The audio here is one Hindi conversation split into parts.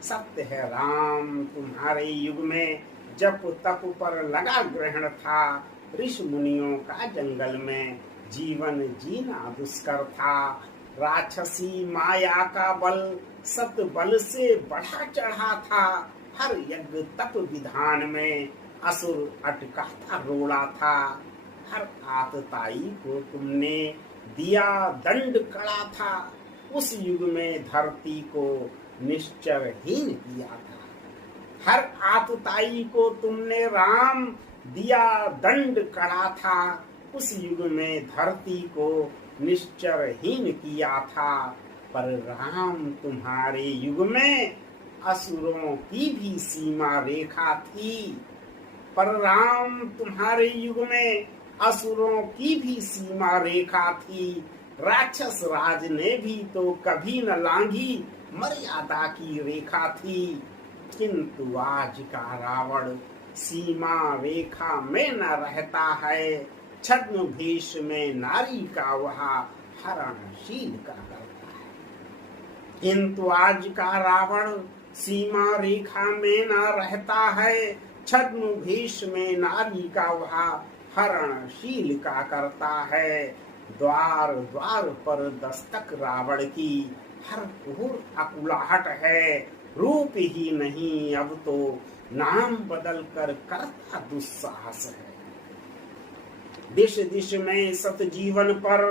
सत्य है राम तुम्हारे युग में जप तप पर लगा ग्रहण था। ऋषि मुनियों का जंगल में जीवन जीना दुष्कर था। राक्षसी माया का बल सत बल से बढ़ा चढ़ा था। हर यज्ञ तप विधान में असुर अटका था रोड़ा था। हर आतताई को तुमने दिया दंड कड़ा था। उस युग में धरती को निश्चरहीन किया था। हर आतताई को तुमने राम दिया दंड कड़ा था। उस युग में धरती को निश्चरहीन किया था। पर राम तुम्हारे युग में असुरों की भी सीमा रेखा थी। पर राम तुम्हारे युग में असुरों की भी सीमा रेखा थी। राक्षस राज ने भी तो कभी न लांघी मर्यादा की रेखा थी। किंतु आज का रावण सीमा रेखा में न रहता है। छद्म भेष में नारी का वह हरणशील का करता है। किंतु आज का रावण सीमा रेखा में न रहता है। छद्म भेष में नारी का वह हरणशील का करता है। द्वार द्वार पर दस्तक रावण की हर ओर अकुलाहट है। रूप ही नहीं अब तो नाम बदल कर करता दुस्साहस है। दिश दिश में सत जीवन पर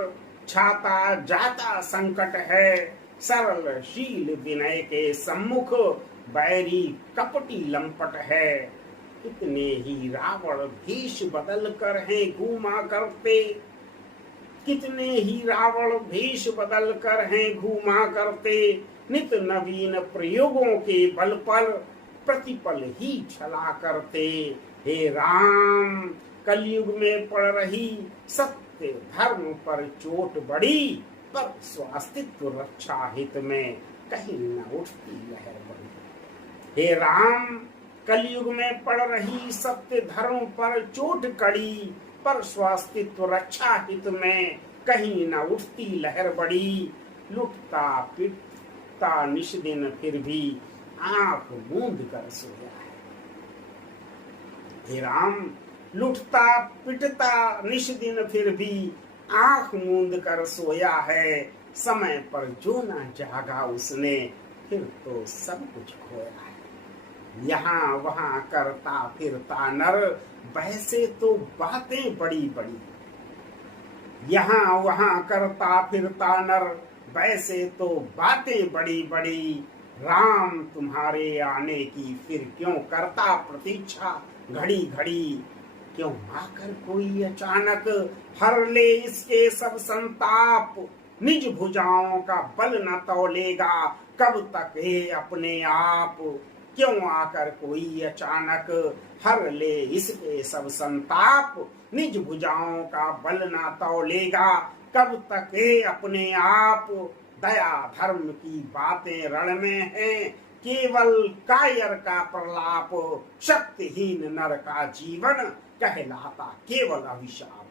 छाता जाता संकट है। सरल शील विनय के सम्मुख बैरी कपटी लंपट है। कितने ही रावण भेष बदल कर हैं घूमा करते। कितने ही रावण भेष बदल कर हैं घूमा करते। नित नवीन प्रयोगों के बल पर प्रतिपल ही छला करते। हे राम कलयुग में पड़ रही सत्य धर्म पर चोट बड़ी। पर स्वास्तित्व रक्षा हित में कहीं न उठती लहर बड़ी। हे राम कलयुग में पड़ रही सत्य धर्म पर चोट कड़ी। पर स्वास्तित्व रक्षा हित में कहीं न उठती लहर बड़ी। लुटता पिटता निश दिन फिर भी आंख मूंद कर सोया है। हे राम लुटता पिटता निश दिन फिर भी आंख मूंद कर सोया है। समय पर जो न जागा उसने फिर तो सब कुछ खोया है। यहाँ वहाँ करता फिरता नर वैसे तो बातें बड़ी बड़ी। यहाँ वहाँ करता फिरता नर वैसे तो बातें बड़ी बड़ी। राम तुम्हारे आने की फिर क्यों करता प्रतीक्षा घड़ी घड़ी। क्यों आकर कोई अचानक हर ले इसके सब संताप। निज भुजाओं का बल न तौलेगा कब तक है अपने आप। क्यों आकर कोई अचानक हर ले इसके सब संताप। निज भुजाओं का बल ना तौलेगा कब तक है अपने आप। दया धर्म की बातें रण में हैं केवल कायर का प्रलाप। शक्तिहीन नर का जीवन कहलाता केवल अभिशाप।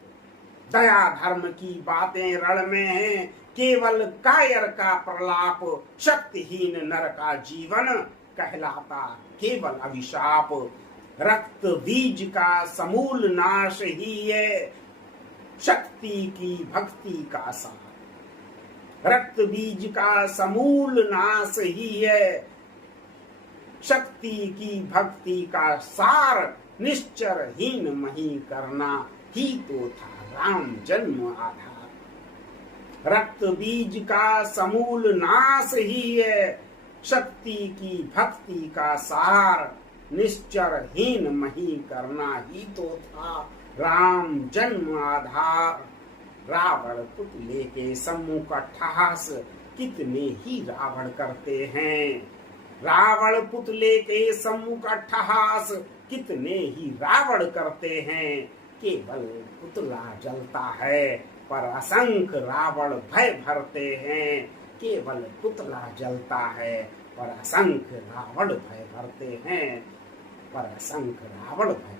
दया धर्म की बातें रण में हैं केवल कायर का प्रलाप। शक्तिहीन नर का जीवन कहलाता केवल अभिशाप। रक्त बीज का समूल नाश ही है शक्ति की भक्ति का सार। रक्त बीज का समूल नाश ही है शक्ति की भक्ति का सार। निश्चरहीन मही करना ही तो था राम जन्म आधार। रक्त बीज का समूल नाश ही है शक्ति की भक्ति का सार। निश्चरहीन मही करना ही तो था राम जन्म आधार। रावण पुतले के सम्मुख अट्टहास कितने ही रावण करते हैं। रावण पुतले के सम्मुख अट्टहास कितने ही रावण करते हैं। केवल पुतला जलता है पर असंख्य रावण भय भरते हैं। केवल पुतला जलता है पर असंख्य रावण भय भरते हैं। पर असंख्य रावण भय